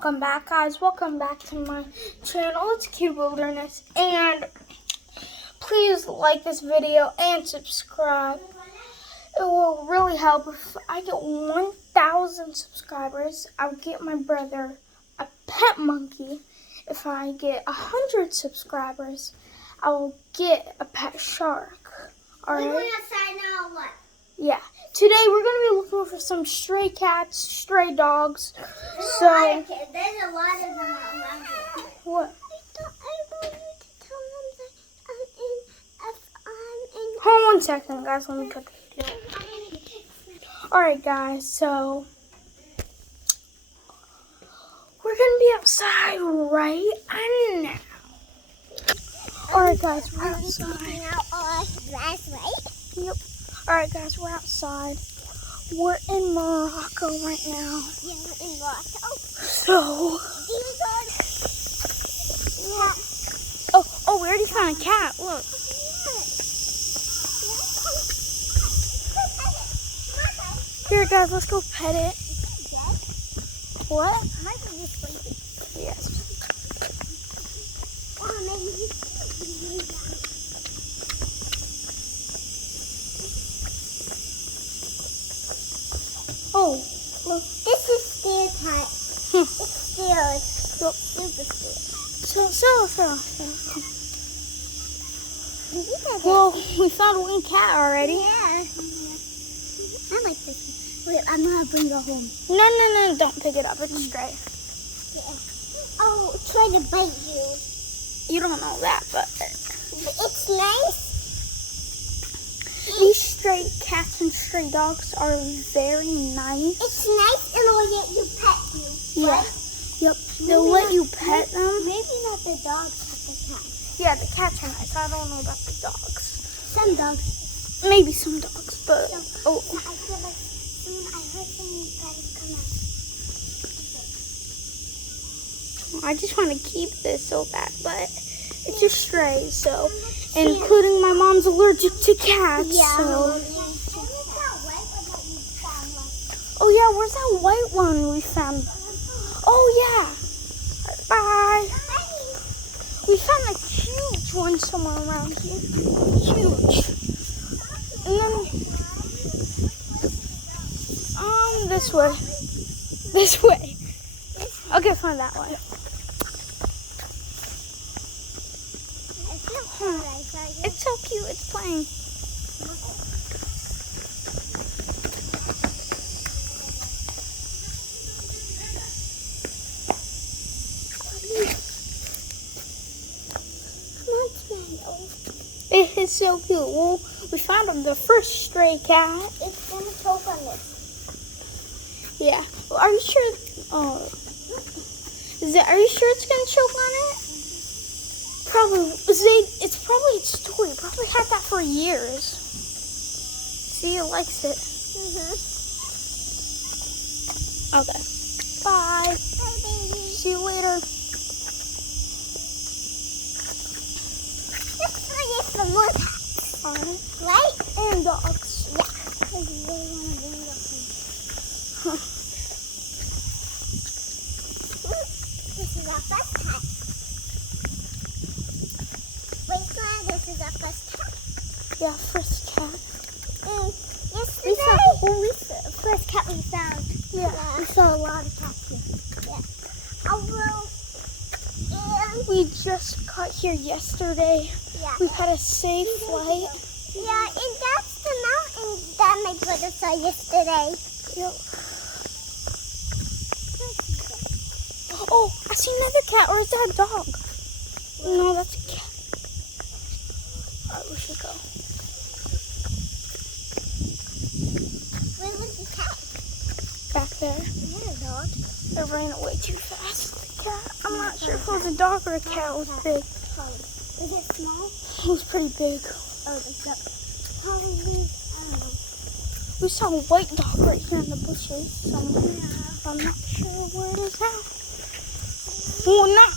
Welcome back, guys. Welcome back to my channel. It's Kid Wilderness, and please like this video and subscribe. It will really help. If I get 1,000 subscribers, I'll get my brother a pet monkey. If I get 100 subscribers, I will get a pet shark. All right. We're going outside now. What? Yeah. Today we're gonna be looking for some stray cats, stray dogs. So there's a lot of them around here. what? I want you to tell them that I'm in. Hold on 1 second, guys. Let me cut the video. Alright, guys, so we're gonna be outside right now. Alright, guys, we're outside. That's right. Yep. Alright, guys, we're outside. We're in Morocco right now. Yeah, in Morocco. So These are. Yeah. oh, we already found a cat. Look. Here, guys, let's go pet it. What? Might be just sleeping. Yes. Oh, maybe. Oh, look. This is stair time. It's stairs. Look. Super stairs. Well, we found one cat already. Yeah. I like this one. Wait, I'm gonna bring her home. No, don't pick it up. It's stray. Yeah. Oh, try to bite you. You don't know that, but It's nice. these stray cats and stray dogs are very nice. It's nice and will let you pet you. Yeah. Right? Yep. They'll let you pet them. Maybe not the dogs, but the cats. Yeah, the cats are nice. I don't know about the dogs. Some dogs. Maybe some dogs, but oh. I feel like soon I heard something come out. I just want to keep this so bad, but it's a stray, so including my mom's allergic to cats. So. Oh yeah, where's that white one we found? Oh yeah. Bye. We found a huge one somewhere around here. Huge. And then this way. This way. Okay, find that one. It's so cute. It's playing. It is so cute. Well, we found the first stray cat. It's gonna choke on this. Yeah. Well, are you sure? Are you sure it's gonna choke on it? Probably. It's probably its toy. It probably had that for years. See, it likes it. Okay. Bye. Bye, baby. See you later. Let's bring some more cats. Right? And dogs. Yeah. Because they want to bring them. This is our first cat. Wait, this is our first cat. Yeah, first cat. Yesterday, first cat we found. Yeah. We saw a lot of cats here. Yeah. We just got here yesterday. Yeah. We've had a safe flight. Yeah, and that's the mountain that my brother saw yesterday. Yep. Oh, I see another cat. Or is that a dog? No, that's a cat. Alright, we should go. Where was the cat? Back there. Is that a dog? It ran away too fast. The cat. I'm not sure if it was a dog or a cat. It was big. Is it small? It was pretty big. Oh, it's not. Probably, I don't know. We saw a white dog right here in the bushes. So I'm not sure where it is now. Well, not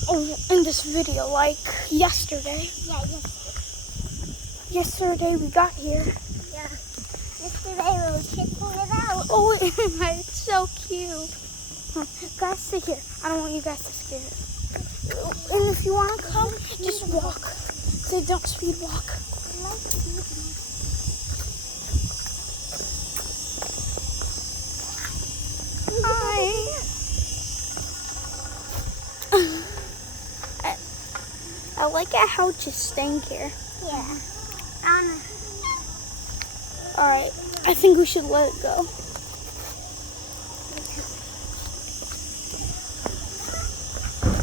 in this video, like yesterday. Yeah, Yesterday we got here. yeah. Yesterday we were checking it out. Oh, it's so cute. Guys, stay here. I don't want you guys to scare her. And if you want to come, just walk. So don't speed walk. Hi. I like it how it's just staying here. Yeah. Alright, I think we should let it go.